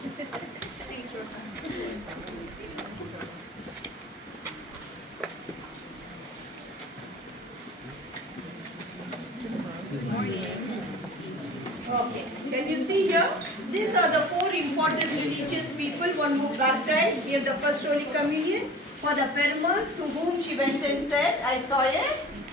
Thanks, Rosa. Okay, can you see here? These are the four important religious people, one who baptized, gave the first Holy Communion for the Perumal, to whom she went and said, I saw a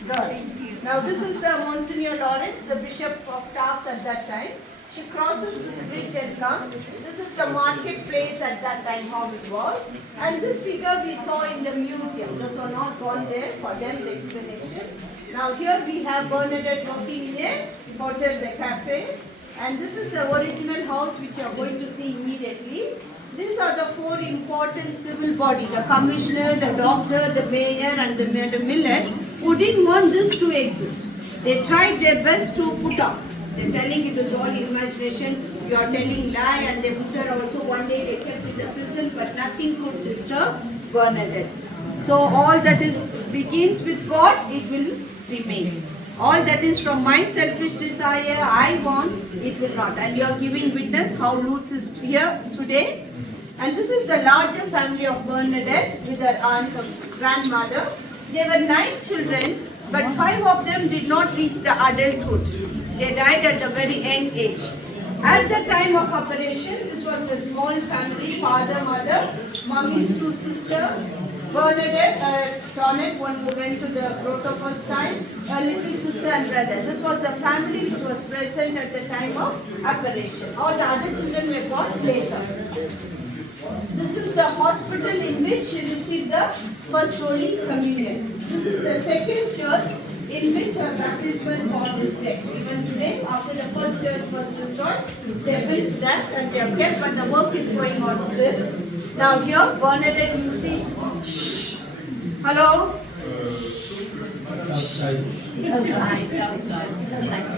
girl. Now this is the Monsignor Lawrence, the Bishop of Tarbes at that time. She crosses this bridge and comes. This is the marketplace at that time, how it was. And this figure we saw in the museum. Those are not gone there, for them the explanation. Now here we have Bernadette working in a hotel, the cafe. And this is the original house which you are going to see immediately. These are the four important civil body, the commissioner, the doctor, the mayor and the miller, who didn't want this to exist. They tried their best to put up. They're telling it was all imagination, you are telling lie, and they put her also one day they kept in the prison, but nothing could disturb Bernadette. So all that is begins with God, it will remain. All that is from my selfish desire, I want, it will not. And you are giving witness how Lourdes is here today. And this is the larger family of Bernadette with her aunt and grandmother. There were 9 children, but 5 of them did not reach the adulthood. They died at the very young age. At the time of operation, this was the small family, father, mother, mommy's 2 sisters, Bernadette, Tonette, one who went to the grotto first time, a little sister and brother. This was the family which was present at the time of operation. All the other children were born later. This is the hospital in which she received the first Holy Communion. This is the second church in which her baptismal font is kept. Even today, after the first church was destroyed, they built that and they have kept, but the work is going on still. Now here, Bernadette, you see. Shh. Hello? Outside.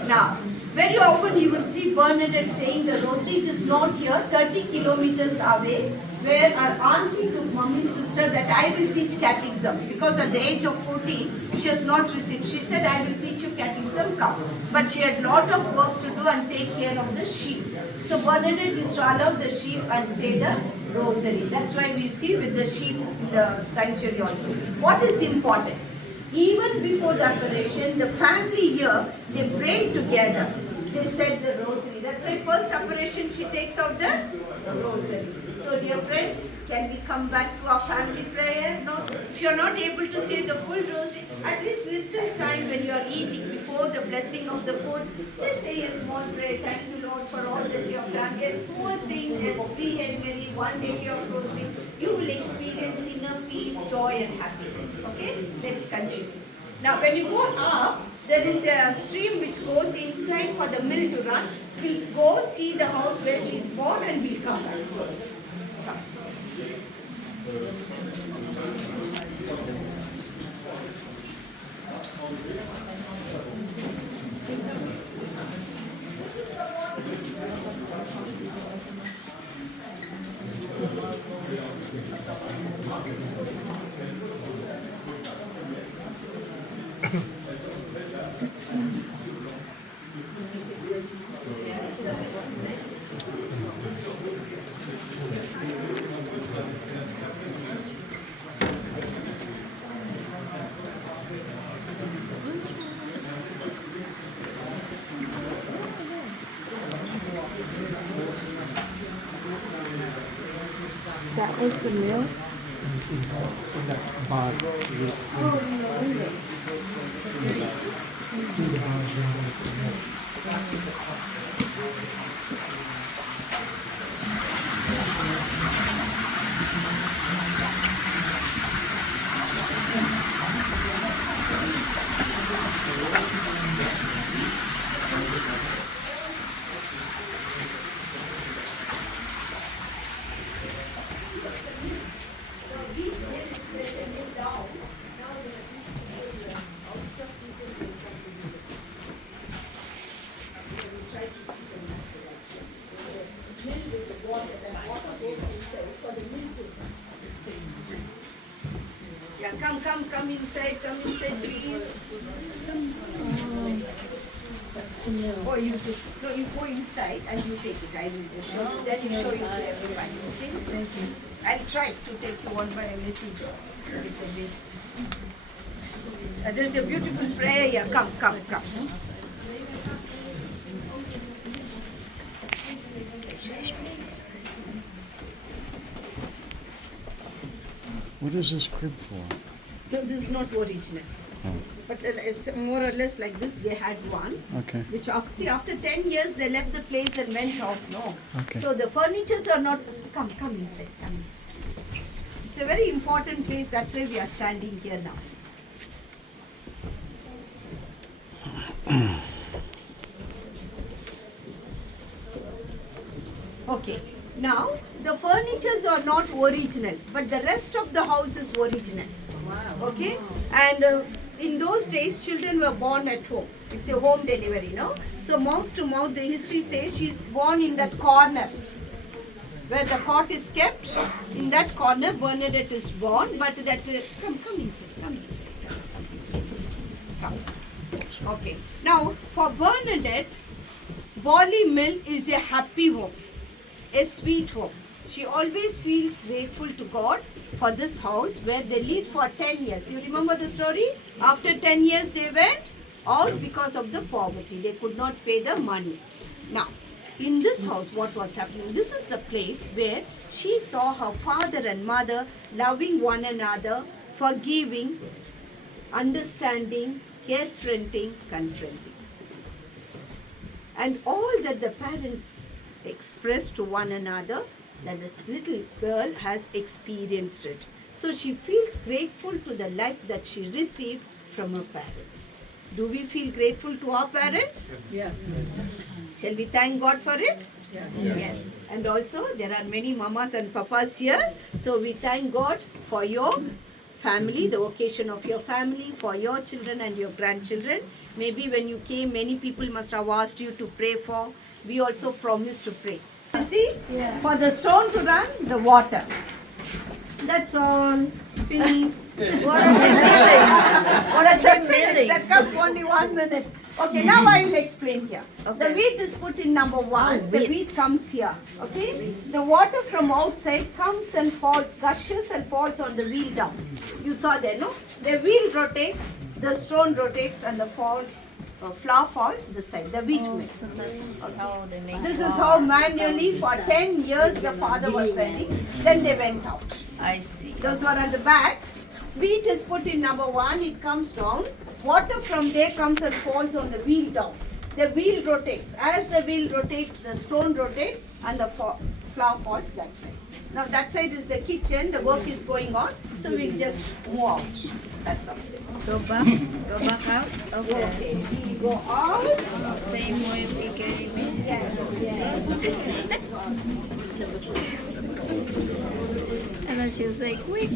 Now, very often you will see Bernadette saying the rosary. It is not here, 30 kilometers away, where our auntie took mommy's sister that I will teach catechism. Because at the age of 14, she has not received. She said, I will teach you catechism, come. But she had lot of work to do and take care of the sheep. So Bernadette used to allow the sheep and say the rosary. That's why we see with the sheep in the sanctuary also. What is important? Even before the operation, the family here, they prayed together. They said the rosary. That's why first operation she takes out the rosary. So dear friends, can we come back to our family prayer? No. If you are not able to say the full rosary, at least little time when you are eating before the blessing of the food, just say a small prayer. Thank you Lord for all that you have done. A small thing, as 3 Hail Mary, 1 day of rosary, you will experience inner peace, joy and happiness. Okay? Let's continue. Now when you go up, there is a stream which goes inside for the mill to run. We'll go see the house where she is born and we'll come back. Come. That was the mill? That bar. Yeah, come inside, please. Oh, you just, no, you go inside and you take it. I will just show you. Then you show it to everybody. Okay? Thank you. I'll try to take you one by a little. There is a way. There's a beautiful prayer here. Come, come, come. What is this crib for? No, this is not original. Oh, But it's more or less like this. They had one. okay. Which after 10 years they left the place and went off. No. Okay. So the furnitures are not. Come inside. Come inside. It's a very important place. That's why we are standing here now. Okay. Now the furnitures are not original, but the rest of the house is original. Wow. Okay. And in those days, children were born at home. It's a home delivery, no? So mouth to mouth, the history says she's born in that corner where the cot is kept. In that corner, Bernadette is born. But that come inside. Come inside. Come. Okay. Now for Bernadette, Bolly Mill is a happy home, a sweet home. She always feels grateful to God for this house where they lived for 10 years. You remember the story? After 10 years they went out because of the poverty. They could not pay the money. Now, in this house, what was happening? This is the place where she saw her father and mother loving one another, forgiving, understanding, confronting. And all that the parents expressed to one another, that this little girl has experienced it. So she feels grateful to the life that she received from her parents. Do we feel grateful to our parents? Yes. Shall we thank God for it? Yes. And also there are many mamas and papas here. So we thank God for your family, the occasion of your family, for your children and your grandchildren. Maybe when you came, many people must have asked you to pray for. We also promised to pray. You see, for the stone to run, the water. That's all. Finish. What a finish. That comes only 1 minute. Okay, now I will explain here. The wheat is put in number 1. The wheat comes here. Okay. The water from outside comes and falls, gushes and falls on the wheel down. You saw there, no? The wheel rotates, the stone rotates, and the flour falls this side, the wheat mill. So that's how they make This is how manually for 10 years the father was standing. Then they went out. I see. Those were at the back. Wheat is put in number 1. It comes down. Water from there comes and falls on the wheel down. The wheel rotates. As the wheel rotates, the stone rotates and the flour falls that side. Now that side is the kitchen. The work is going on. So we'll just move out. That's all. Go back out. Okay. We go out. Same way we came in. Yes. And then she'll say, quick.